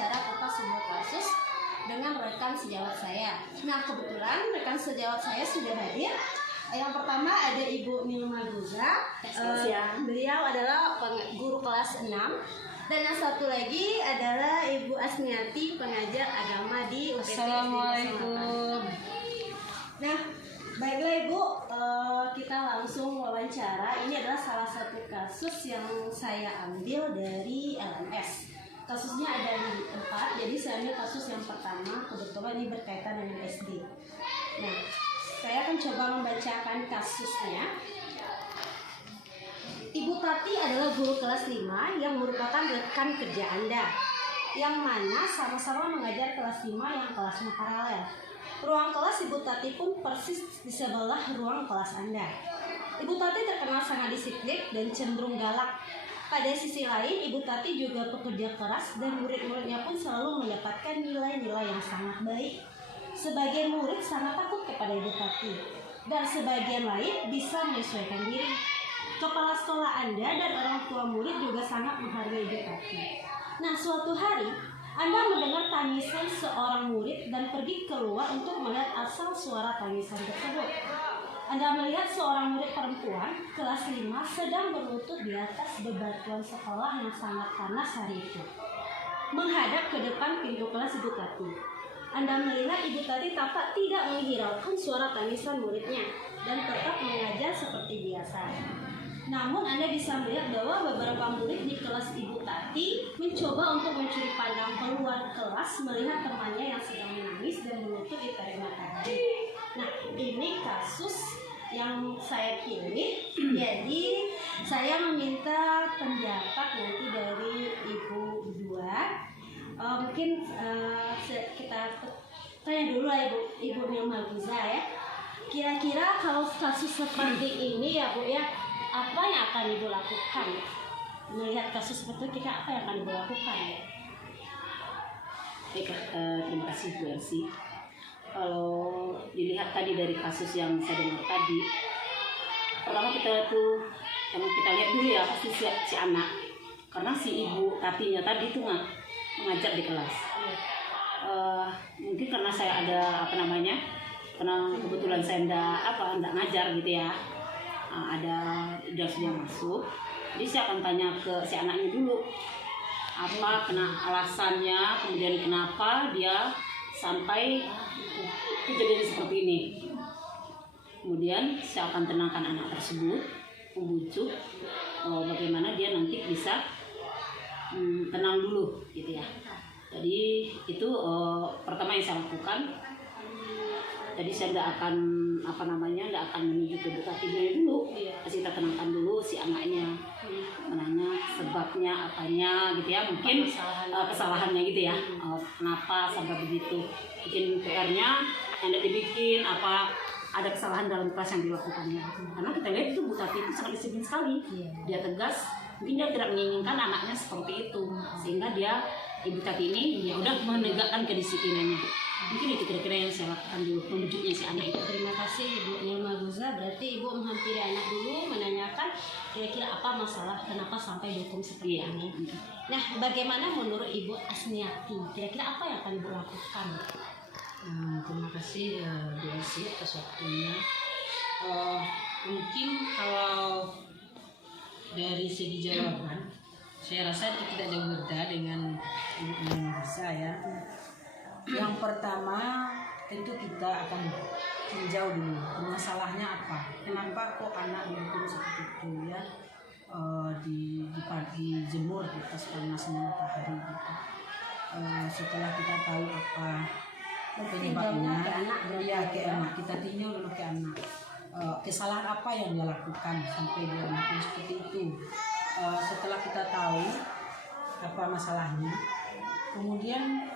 wawancara tentang sebuah kasus dengan rekan sejawat saya. Nah, kebetulan rekan sejawat saya sudah hadir. Yang pertama ada Ibu Nilma Guza. Beliau adalah guru kelas 6. Dan yang satu lagi adalah Ibu Asniati, pengajar agama di UPT. Assalamualaikum. Nah, baiklah Ibu, kita langsung wawancara. Ini adalah salah satu kasus yang saya ambil dari LMS. Kasusnya ada 4, jadi saya ambil kasus yang pertama. Kebetulan ini berkaitan dengan SD. Nah, saya akan coba membacakan kasusnya. Ibu Tati adalah guru kelas 5 yang merupakan rekan kerja Anda, yang mana sama-sama mengajar kelas 5 yang kelasnya paralel. Ruang kelas Ibu Tati pun persis di sebelah ruang kelas Anda. Ibu Tati terkenal sangat disiplin dan cenderung galak. Pada sisi lain, Ibu Tati juga pekerja keras dan murid-muridnya pun selalu mendapatkan nilai-nilai yang sangat baik. Sebagian murid sangat takut kepada Ibu Tati, dan sebagian lain bisa menyesuaikan diri. Kepala sekolah Anda dan orang tua murid juga sangat menghargai Ibu Tati. Nah, suatu hari Anda mendengar tangisan seorang murid dan pergi keluar untuk melihat asal suara tangisan tersebut. Anda melihat seorang murid perempuan kelas 5 sedang berlutut di atas bebatuan sekolah yang sangat panas hari itu, menghadap ke depan pintu kelas Ibu Tati. Anda melihat Ibu Tati tampak tidak menghiraukan suara tangisan muridnya dan tetap mengajar seperti biasa. Namun Anda bisa melihat bahwa beberapa murid di kelas Ibu Tati mencoba untuk mencuri pandang keluar kelas melihat temannya yang sedang menangis dan berlutut di terik matahari. Nah, ini kasus yang saya pilih. Jadi saya meminta pendapat nanti dari Ibu berdua. Mungkin kita tanya dulu lah Ibu Nilma Guza ya. Kira-kira kalau kasus seperti ini ya Bu ya, apa yang akan Ibu lakukan? Melihat kasus seperti itu, apa yang akan Ibu lakukan ya? Baik, terima kasih Bu Elsi. Kalau dilihat tadi dari kasus yang saya dengar tadi, pertama kita tuh yang kita lihat dulu ya pasti si anak, karena si Ibu Tatinya tadi tuh mengajar di kelas. Mungkin karena saya ada karena kebetulan saya enggak ngajar gitu ya. Ada sudah masuk, jadi saya akan tanya ke si anaknya dulu apa alasannya, kemudian kenapa dia sampai kejadian seperti ini. Kemudian saya akan tenangkan anak tersebut, membujuk bagaimana dia nanti bisa tenang dulu gitu ya. Jadi itu pertama yang saya lakukan. Jadi saya tidak akan menuju ke Bu Tatinya dulu. Kasih kita tenangkan dulu si anaknya, menanya sebabnya apanya gitu ya, mungkin kesalahannya gitu ya, kenapa sampai begitu, mungkin PR-nya yang tidak dibikin, apa ada kesalahan dalam kelas yang dilakukannya. Karena kita lihat itu Bu Tati itu sangat disiplin sekali, dia tegas, mungkin dia tidak menginginkan anaknya seperti itu, sehingga Ibu Tati ini ya udah menegakkan kedisiplinannya. Mungkin itu kira-kira yang saya lakukan dulu, membujuknya si anak itu. Terima kasih Ibu Nilma Guza. Berarti Ibu menghampiri anak dulu, menanyakan kira-kira apa masalah, kenapa sampai dihukum seperti ini. Nah, bagaimana menurut Ibu Asniati? Kira-kira apa yang akan Ibu lakukan? Terima kasih Bu Elsi atas waktunya. Mungkin kalau dari segi jawaban, saya rasa itu tidak jauh beda dengan Ibu Nilma Guza ya. Yang pertama tentu kita akan tinjau dulu masalahnya apa, kenapa kok anak dihukum seperti itu ya, dijemur di atas panasnya matahari gitu. Setelah kita tahu apa penyebabnya, ke anak kita tinjau dulu ke anak, kesalahan apa yang dia lakukan sampai dia melakukan seperti itu. Setelah kita tahu apa masalahnya, kemudian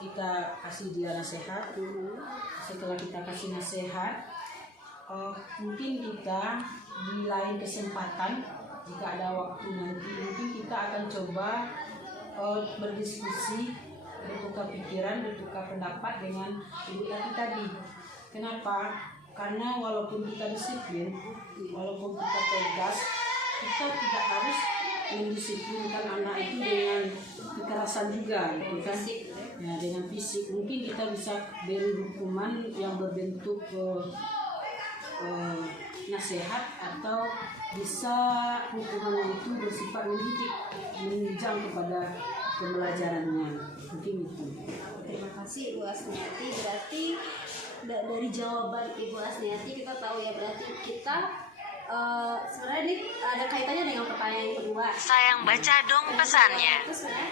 kita kasih dia nasihat dulu. Setelah kita kasih nasihat, mungkin kita di lain kesempatan jika ada waktu nanti, mungkin kita akan coba berdiskusi, bertukar pikiran, bertukar pendapat dengan Ibu Tati tadi. Kenapa? Karena walaupun kita disiplin, walaupun kita tegas, kita tidak harus mendisiplinkan anak itu dengan kekerasan juga gitu kan. Ya, dengan fisik mungkin kita bisa beri hukuman yang berbentuk nasihat, atau bisa hukumannya itu bersifat mendidik, menunjang kepada pembelajarannya, mungkin itu. Terima kasih Ibu Asniati. Berarti dari jawaban Ibu Asniati kita tahu ya, berarti kita sebenarnya ini ada kaitannya dengan pertanyaan yang kedua. Sayang baca dong pesannya. Itu sebenarnya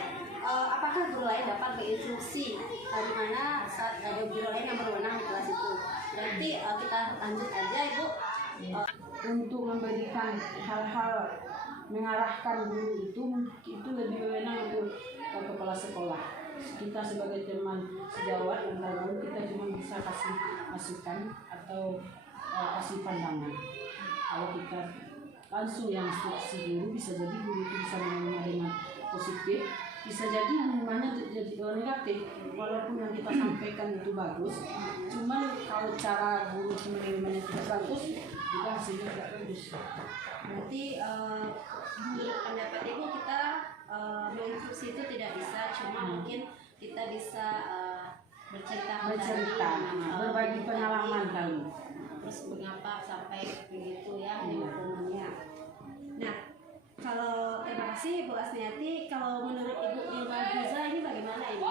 apakah guru lain dapat berinstruksi di mana saat ada guru lain yang berwenang di kelas itu? Berarti kita lanjut aja Ibu. Untuk memberikan hal-hal mengarahkan guru itu lebih berwenang untuk kepala sekolah. Kita sebagai teman sejawat antar guru, kita cuma bisa kasih masukan atau kasih pandangan. Kalau kita langsung yang instruksi guru, bisa jadi guru itu bisa menerima dengan positif, bisa jadi menerimanya jadi negatif. Walaupun yang kita sampaikan itu bagus, cuman kalau cara guru itu menerimanya tidak bagus, kita hasilnya tidak bagus. Berarti menurut pendapat Ibu kita menginstruksi itu tidak bisa, cuma mungkin kita bisa bercerita, berbagi pengalaman kali. terus mengapa sampai begitu ya hukumannya. Nah, kalau terima kasih Ibu Asniati. Kalau menurut Ibu Irma Giza ini bagaimana Ibu?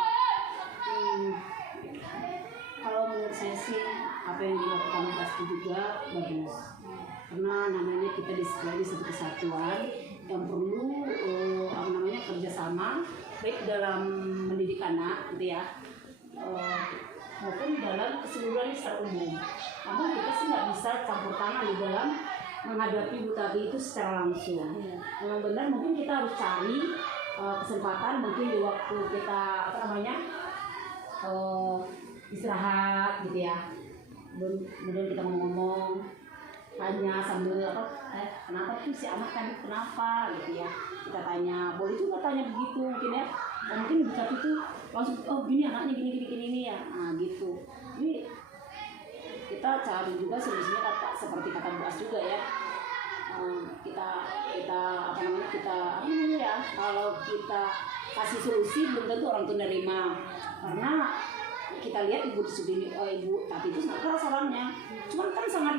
Kalau menurut saya sih apa yang dilakukan kelas itu juga bagus, karena namanya kita di sekolah di satu kesatuan yang perlu kerjasama baik dalam mendidik anak gitu ya, maupun dalam keseluruhan secara umum. Namun kita sih nggak bisa campur tangan di dalam menghadapi buta tuli itu secara langsung. Memang benar mungkin kita harus cari kesempatan mungkin di waktu kita istirahat gitu ya, kemudian kita ngomong, tanya sambil kenapa tuh si anak tadi kenapa gitu ya, kita tanya, boleh juga tanya begitu mungkin ya, mungkin buta itu langsung gini anaknya gini ya, nah gitu. Ini kita cari juga solusinya seperti kata Bu As juga ya, kita kalau kita kasih solusi belum tentu orang itu nerima, karena kita lihat ibu tapi itu sangat keras orangnya, cuman kan sangat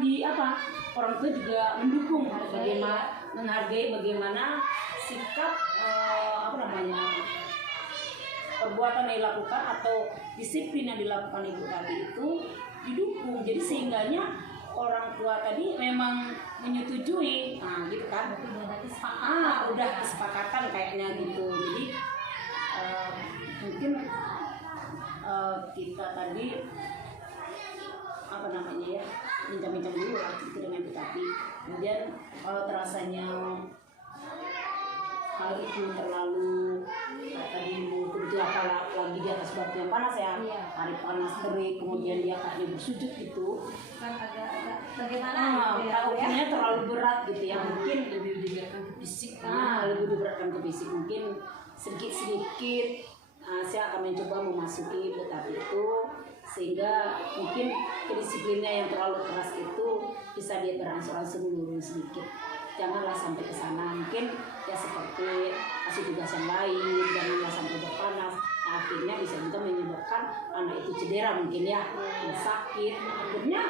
orang tua juga mendukung menghargai bagaimana sikap perbuatan yang dilakukan atau disiplin yang dilakukan ibu tadi itu didukung. Jadi sehingganya orang tua tadi memang menyetujui, nah gitu kan, udah kesepakatan kayaknya gitu. Jadi mungkin kita tadi bincang-bincang dulu lah gitu dengan ibu tadi. Kemudian kalau terasanya hal itu terlalu tadi kebetulan lagi di atas batu yang panas ya, hari panas terik, kemudian dia kayaknya bersujud gitu kan agak bagaimana takutnya terlalu berat gitu ya, mungkin lebih diberatkan ke fisik. lebih diberatkan ke fisik, mungkin sedikit saya akan mencoba memasuki tahap itu, sehingga mungkin kedisiplinnya yang terlalu keras itu bisa dia berangsur-angsur dulu sedikit, janganlah sampai ke sana. Mungkin ya seperti kasih tugas yang lain, janganlah sampai berpanas, akhirnya bisa juga menyebabkan anak itu cedera mungkin ya, sakit. Akhirnya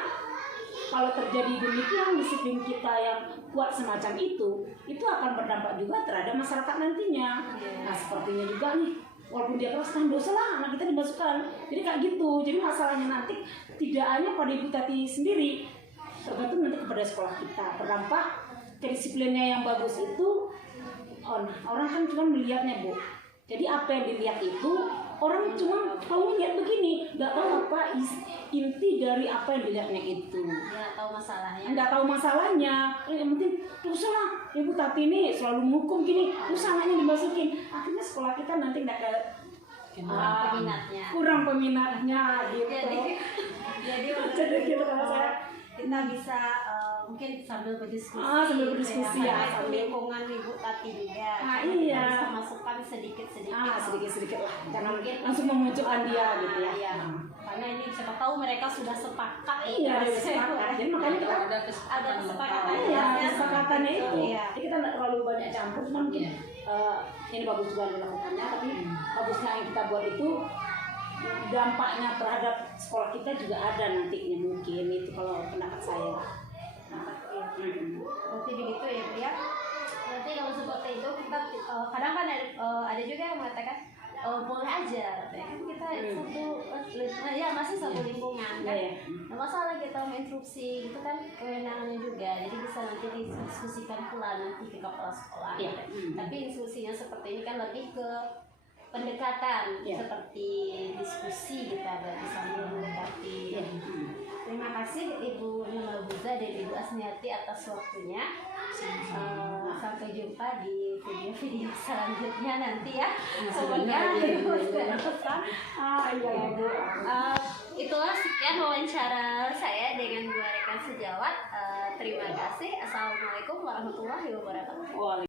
kalau terjadi demikian, disiplin kita yang kuat semacam itu akan berdampak juga terhadap masyarakat nantinya. Nah sepertinya juga nih, walaupun dia keras kan dosa lah anak kita dimasukkan, jadi kayak gitu. Jadi masalahnya nanti tidak hanya pada ibu tati sendiri, tergantung nanti kepada sekolah kita. Berdampak kedisiplinnya yang bagus itu orang kan cuma melihatnya Bu, jadi apa yang dilihat itu orang cuma tahu lihat begini, nggak tahu apa inti dari apa yang dilihatnya itu, nggak tahu masalahnya. Yang penting terus lah ibu tati ini selalu menghukum gini, terus anaknya dimasukin, akhirnya sekolah kita nanti nggak ada kurang peminatnya gitu. jadi gitu kalau kita bisa mungkin sambil berdiskusi, sambil lingkungan ibu tati juga, iya, bisa masukkan sedikit lah, jangan langsung memunculkan dia gitu ya. karena ini siapa tahu mereka sudah sepakat. Iya, ada sepakat. Jadi makanya kita ada kesepakatan. iya, kesepakatannya itu. Iya. Jadi kita nggak terlalu banyak campur, cuma mungkin ini bagus juga dilakukannya, tapi bagusnya yang kita buat itu dampaknya terhadap sekolah kita juga ada nantinya, mungkin itu kalau pendapat saya. Berarti begitu ya Bu ya. Nanti kalau seperti itu kita kadang kan ada juga yang mengatakan boleh aja, katanya kan kita satu ya masih satu lingkungan kan. Nah, masalah kita menginstruksi itu kan kewenangannya juga, jadi bisa nanti didiskusikan pula nanti ke kepala sekolah. Tapi instruksinya seperti ini kan lebih ke pendekatan, seperti diskusi kita berarti sambil mendekati. Terima kasih Ibu Nurul Huza dan Ibu Asmiati atas waktunya. Sampai jumpa di video-video selanjutnya nanti ya. Semoga Ibu sudah pesan. Itulah sekian wawancara saya dengan Bu Arika Sejawat. Terima kasih. Assalamualaikum warahmatullahi wabarakatuh.